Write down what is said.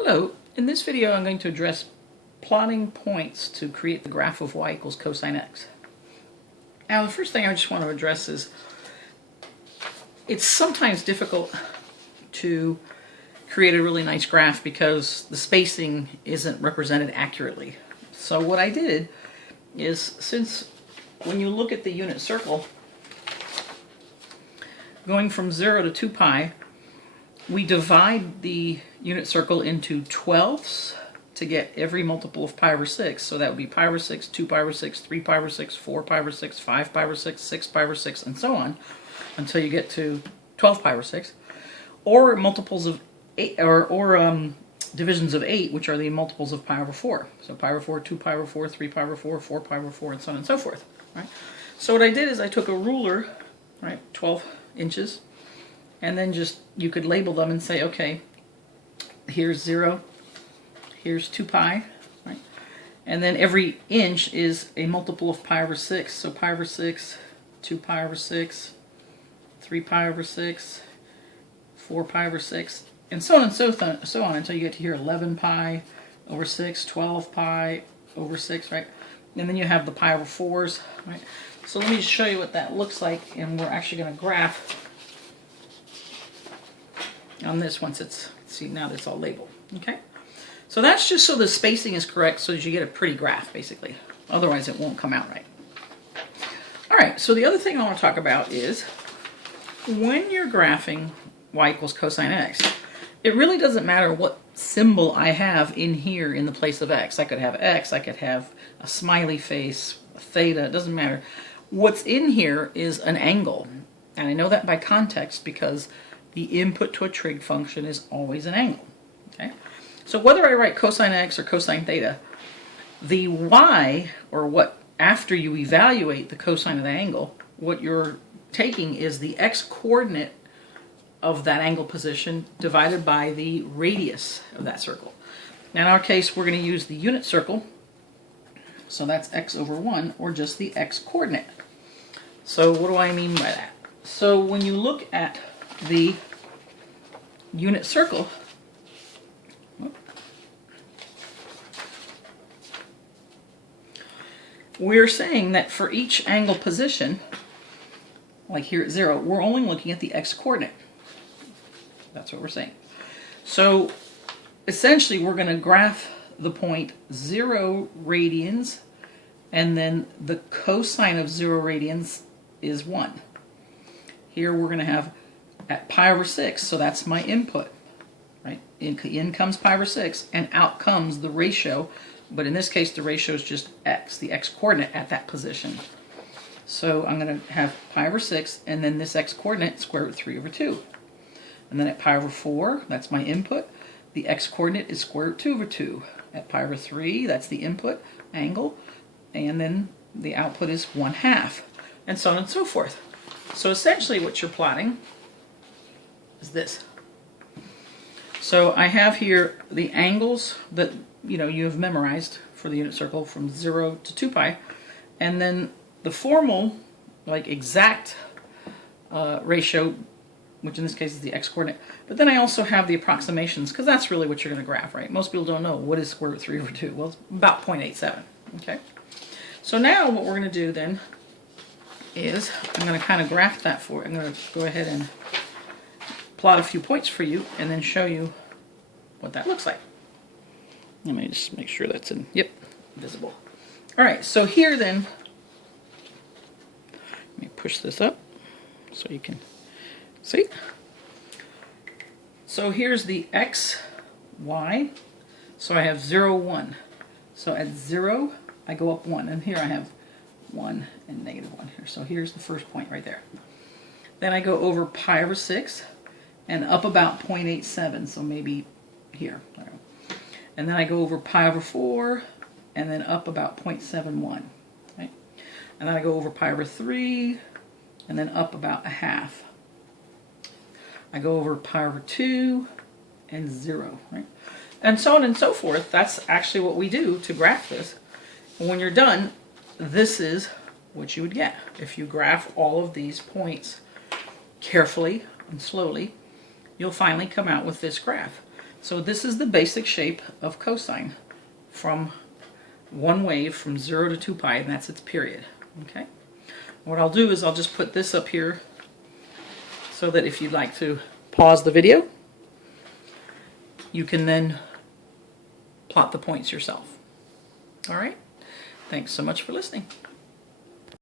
Hello, in this video I'm going to address plotting points to create the graph of y equals cosine x. Now the first thing I just want to address is it's sometimes difficult to create a really nice graph because the spacing isn't represented accurately. So what I did is, since when you look at the unit circle, going from 0 to 2 pi, we divide the unit circle into 12ths to get every multiple of pi over 6. So that would be pi over 6, 2 pi over 6, 3 pi over 6, 4 pi over 6, 5 pi over 6, 6 pi over 6, and so on until you get to 12 pi over 6. Or multiples of 8, or divisions of 8, which are the multiples of pi over 4. So pi over 4, 2 pi over 4, 3 pi over 4, 4 pi over 4, and so on and so forth. Right? So what I did is I took a ruler, right, 12 inches, and then just, you could label them and say, okay, here's 0, here's 2 pi, right? And then every inch is a multiple of pi over 6. So pi over 6, 2 pi over 6, 3 pi over 6, 4 pi over 6, and so on and so on until you get to here 11 pi over 6, 12 pi over 6, right? And then you have the pi over 4s, right? So let me just show you what that looks like, and we're actually going to graph on this once it's, see, now that it's all labeled. Okay, so that's just so the spacing is correct so that you get a pretty graph, basically. Otherwise it won't come out right. Alright, so the other thing I want to talk about is when you're graphing y equals cosine x, it really doesn't matter what symbol I have in here in the place of x. I could have x, I could have a smiley face, a theta, it doesn't matter. What's in here is an angle, and I know that by context because the input to a trig function is always an angle. Okay, so whether I write cosine x or cosine theta, the y, or what, after you evaluate the cosine of the angle, what you're taking is the x-coordinate of that angle position divided by the radius of that circle. Now in our case, we're going to use the unit circle, so that's x over 1, or just the x-coordinate. So what do I mean by that? So when you look at the unit circle, we're saying that for each angle position, like here at 0, we're only looking at the x-coordinate. That's what we're saying. So essentially we're going to graph the point 0 radians, and then the cosine of 0 radians is 1. Here we're going to have at pi over 6, so that's my input, right? In comes pi over 6, and out comes the ratio, but in this case the ratio is just x, the x-coordinate at that position. So I'm going to have pi over 6, and then this x-coordinate, square root 3 over 2. And then at pi over 4, that's my input, the x-coordinate is square root 2 over 2. At pi over 3, that's the input, angle, and then the output is 1/2, and so on and so forth. So essentially what you're plotting is this. So I have here the angles that you have memorized for the unit circle from 0 to 2 pi, and then the formal, like exact ratio, which in this case is the x-coordinate. But then I also have the approximations, because that's really what you're going to graph, right? Most people don't know what is square root 3 over 2. Well, it's about 0.87. Okay. So now what we're going to do then is I'm going to kind of graph that for. I'm going to go ahead and plot a few points for you, and then show you what that looks like. Let me just make sure that's visible. All right, so here then, let me push this up so you can see. So here's the x, y. So I have 0, 1. So at 0, I go up 1, and here I have 1 and -1 here. So here's the first point right there. Then I go over pi over 6, and up about 0.87, so maybe here. And then I go over pi over 4, and then up about 0.71. Right? And then I go over pi over 3, and then up about 1/2. I go over pi over 2, and 0. Right? And so on and so forth. That's actually what we do to graph this. And when you're done, this is what you would get if you graph all of these points carefully and slowly. You'll finally come out with this graph. So this is the basic shape of cosine from one wave from 0 to 2 pi, and that's its period. Okay. What I'll do is I'll just put this up here so that if you'd like to pause the video, you can then plot the points yourself. All right. Thanks so much for listening.